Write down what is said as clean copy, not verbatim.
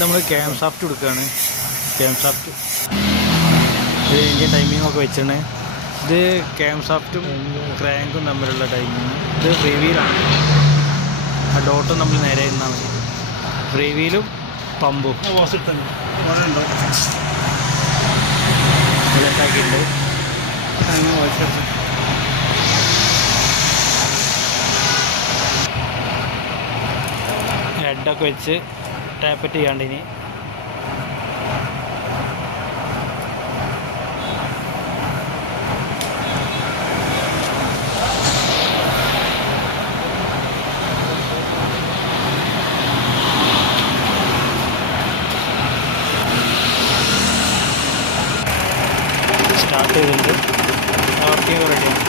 നമ്മൾ cam shaft കൊടുക്കുകയാണ്. Cam shaft ഇത് ഇന്ത്യൻ ടൈമിംഗ് ഒക്കെ വെച്ചാണ്. ഇത് ക്യാം ഷാഫ്റ്റും ക്രാങ്കും തമ്മിലുള്ള ടൈമിങ്. ഇത് ഫ്രീ വീലാണ്. ആ ഡോട്ടും നമ്മൾ നേരെ ഇരുന്നാൽ മതി. ഫ്രീ വീലും പമ്പും സെറ്റാക്കിയിട്ടുണ്ട്. ഹെഡൊക്കെ വെച്ച് ടാപ്പറ്റ് ചെയ്യാണ്ട് ഇനി സ്റ്റാർട്ട് ചെയ്തിട്ടുണ്ട്. വർക്കിംഗ് റെഡിയാണ്.